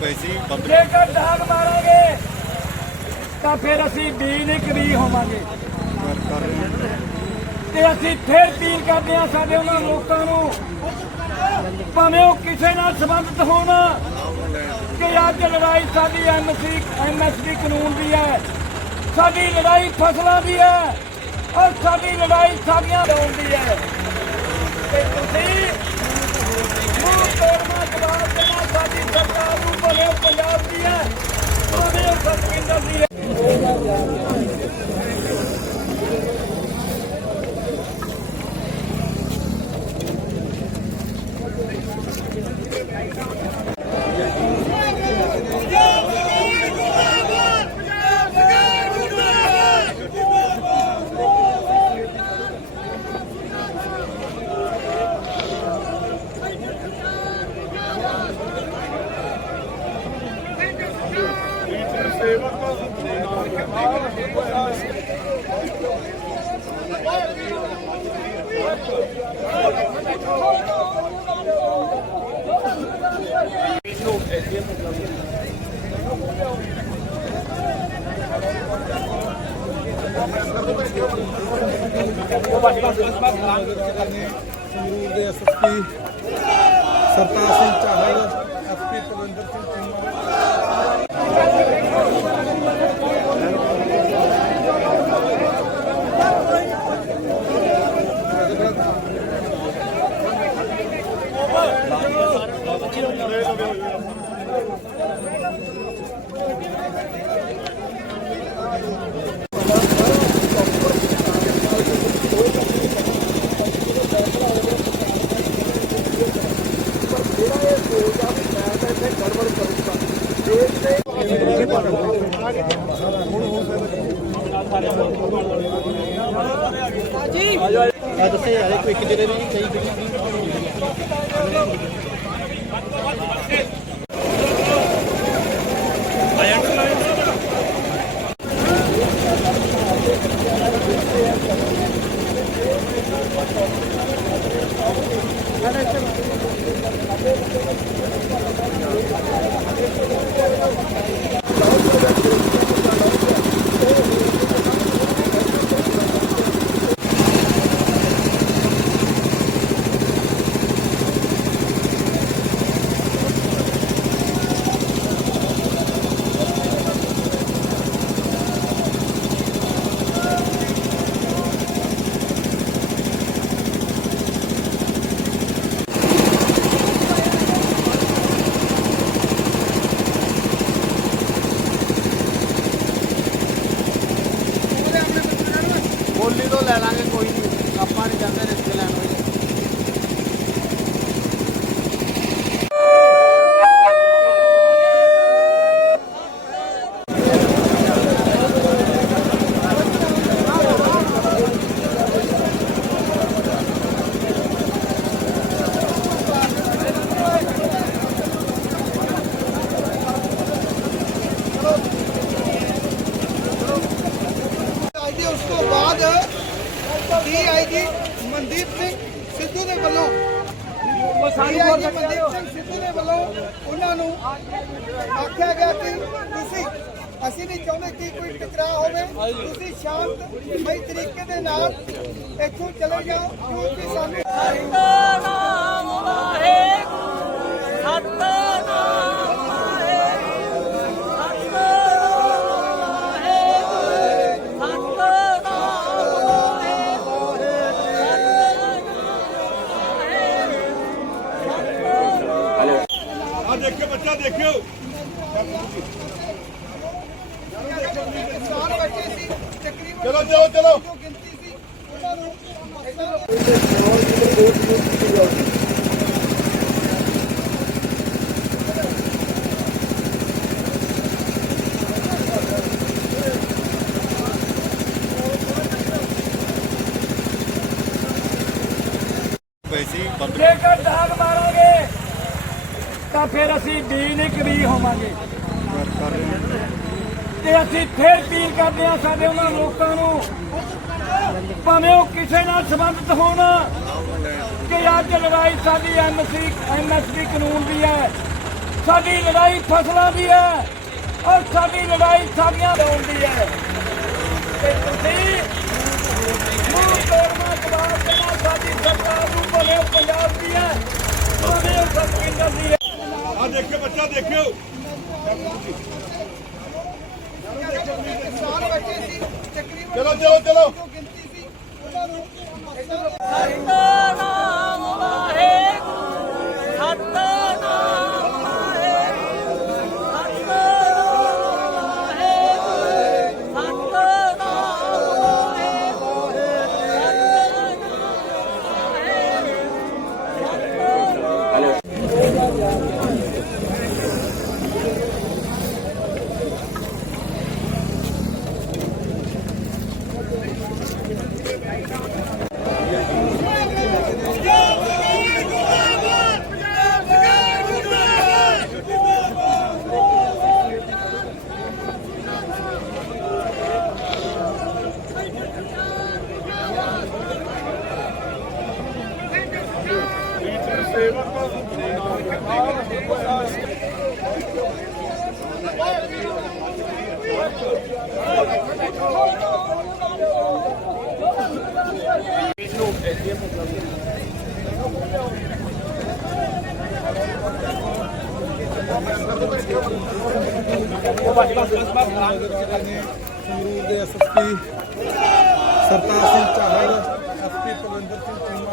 ਬੰਦ ਜੇਕਰ ਡਾਂਗ ਮਾਰਾਂਗੇ ਤਾਂ ਫਿਰ ਅਸੀਂ ਬੀ ਨਹੀਂ ਹੋਵਾਂਗੇ ਕਰ ਕਰ ਰਹੇ ਹਾਂ। ਤੇ ਅਸੀਂ ਫਿਰ ਅਪੀਲ ਕਰਦੇ ਹਾਂ ਸਾਡੇ ਉਹਨਾਂ ਲੋਕਾਂ ਨੂੰ ਭਾਵੇਂ ਉਹ ਕਿਸੇ ਨਾਲ ਸੰਬੰਧਿਤ ਹੋਣ ਕਿ ਅੱਜ ਲੜਾਈ ਸਾਡੀ ਐਮਸੀ ਐਮਐਸਪੀ ਕਾਨੂੰਨ ਦੀ ਹੈ ਸਾਡੀ ਲੜਾਈ ਫਸਲਾਂ ਦੀ ਹੈ ਔਰ ਸਾਡੀ ਲੜਾਈ ਸਾਡੀਆਂ ਲੋਕਾਂ ਦੀ ਹੈ ਤੇ ਤੁਸੀਂ ਮੂੰਹ ਤੋੜਨਾ ਜਵਾਬ ਦੇਣਾ ਸਾਡੀ ਸਰਕਾਰ ਨੂੰ ਭਲੇ ਉਹ ਪੰਜਾਬ ਦੀ ਹੈ। ਭਾਵੇਂ ਉਹ ਦੀ ਹੈ। ਸੰਗਰੂਰ ਦੇ ਐਸਐਸਪੀ ਸਰਤਾਜ ਸਿੰਘ ਚਾਹਲ ਬੋਲੀ ਤੋਂ ਲੈ ਲਾਂਗੇ ਕੋਈ ਨਹੀਂ। ਆਪਾਂ ਨਹੀਂ ਜਾਂਦੇ ਰਿਸ਼ਤੇ ਲੈਣ ਹੋਏ ਆਈਡੀ ਉਸ ਤੋਂ ਬਾਅਦ ਡੀਆਈਜੀ ਮਨਦੀਪ ਸਿੰਘ ਸਿੱਧੂ ਦੇ ਵੱਲੋਂ। ਡੀਆਈਜੀ ਮਨਦੀਪ ਸਿੰਘ ਸਿੱਧੂ ਦੇ ਵੱਲੋਂ ਉਹਨਾਂ ਨੂੰ ਆਖਿਆ ਗਿਆ ਕਿ ਤੁਸੀਂ ਅਸੀਂ ਨਹੀਂ ਚਾਹੁੰਦੇ ਕਿ ਕੋਈ ਟਕਰਾਅ ਹੋਵੇ। ਤੁਸੀਂ ਸ਼ਾਂਤਮਈ ਤਰੀਕੇ ਦੇ ਨਾਲ ਇੱਥੋਂ ਚਲੇ ਜਾਓ ਕਿਉਂਕਿ ਸਾਨੂੰ ਦੇਖਿਓ ਬੱਚਾ ਦੇਖਿਓ। ਚਲੋ ਚਲੋ ਚਲੋ। ਗਿਣਤੀ ਸੀ ਉਹਨਾਂ ਨੂੰ ਤਾਂ ਫਿਰ ਅਸੀਂ ਬੀ ਨਹੀਂ ਕਬੀ ਹੋਵਾਂਗੇ। ਤੇ ਅਸੀਂ ਫਿਰ ਅਪੀਲ ਕਰਦੇ ਹਾਂ ਸਾਡੇ ਉਹਨਾਂ ਲੋਕਾਂ ਨੂੰ, ਭਾਵੇਂ ਉਹ ਕਿਸੇ ਨਾਲ ਸੰਬੰਧਿਤ ਹੋਣ, ਕਿ ਅੱਜ ਲੜਾਈ ਸਾਡੀ ਐਮਸੀ ਐਮਐਸਪੀ ਕਾਨੂੰਨ ਦੀ ਹੈ, ਸਾਡੀ ਲੜਾਈ ਫਸਲਾਂ ਦੀ ਹੈ, ਔਰ ਸਾਡੀ ਲੜਾਈ ਸਾਡੀਆਂ ਲੋਨ ਦੀ ਹੈ। ਤੇ ਤੁਸੀਂ ਮੂੰਹ ਤੋੜਨਾ ਜਵਾਬ ਦੇਣਾ ਸਾਡੀ ਸਰਕਾਰ ਨੂੰ ਭਲੇ ਪੰਜਾਬ ਦੀ ਹੈ ਭਲੇ ਸਭ ਕੇਂਦਰ ਦੀ ਹੈ ਆ ਦੇਖਿਓ ਬੱਚਾ ਦੇਖਿਓ ਕਿਸਾਨ ਬੈਠੇ ਸੀ ਤਕਰੀਬਨ ਚਲੋ ਚਲੋ ਚਲੋ ਜੋ ਗਿਣਤੀ ਸੀ ਉਹਨਾਂ ਨੂੰ ਸਤਨਾਮ ਵਾਹਿਗੁਰੂ ਸਤਨਾਮ ਵਾਹਿਗੁਰੂ ਸਤਨਾਮ ਵਾਹਿਗੁਰੂ ਸਤਨਾਮ ਸੰਗਰੂਰ ਦੇ ਐਸਐਸਪੀ ਸਰਤਾਜ ਸਿੰਘ ਚਾਹਲ ਐਸਪੀ ਤਲਵਿੰਦਰ ਸਿੰਘ ਚੀਮਾ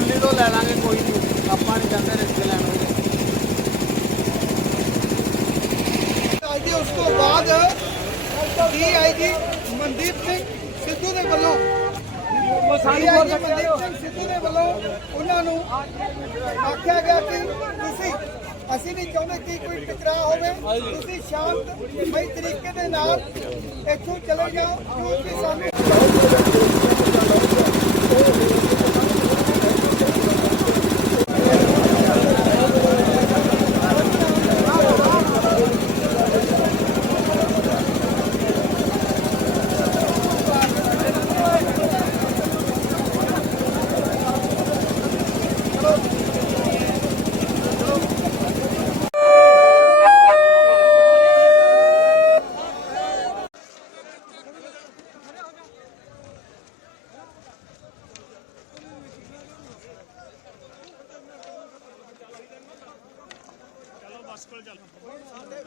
ਬੋਲੀ ਤੋਂ ਲੈ ਲਾਂਗੇ ਕੋਈ ਨਹੀਂ। ਆਪਾਂ ਨਹੀਂ ਜਾਂਦੇ ਰਿਸਕ ਲੈਣ ਹੋਏ ਅੱਜ ਦੇ ਉਸ ਤੋਂ ਬਾਅਦ ਡੀਆਈਜੀ ਮਨਦੀਪ ਸਿੰਘ ਸਿੱਧੂ ਦੇ ਵੱਲੋਂ। ਮਨਦੀਪ ਸਿੰਘ ਸਿੱਧੂ ਦੇ ਵੱਲੋਂ ਉਹਨਾਂ ਨੂੰ ਆਖਿਆ ਗਿਆ ਕਿ ਤੁਸੀਂ ਅਸੀਂ ਨਹੀਂ ਚਾਹੁੰਦੇ ਕਿ ਕੋਈ ਟਕਰਾਅ ਹੋਵੇ। ਤੁਸੀਂ ਸ਼ਾਂਤਮਈ ਤਰੀਕੇ ਦੇ ਨਾਲ ਇੱਥੋਂ ਚਲੇ ਜਾਓ ਕਿਉਂਕਿ ਸਾਨੂੰ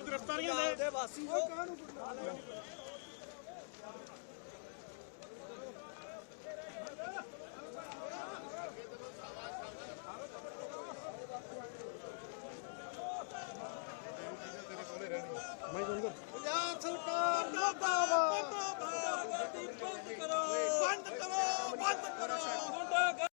ਗ੍ਰਿਫਤਾਰੀਆਂ ਦੇ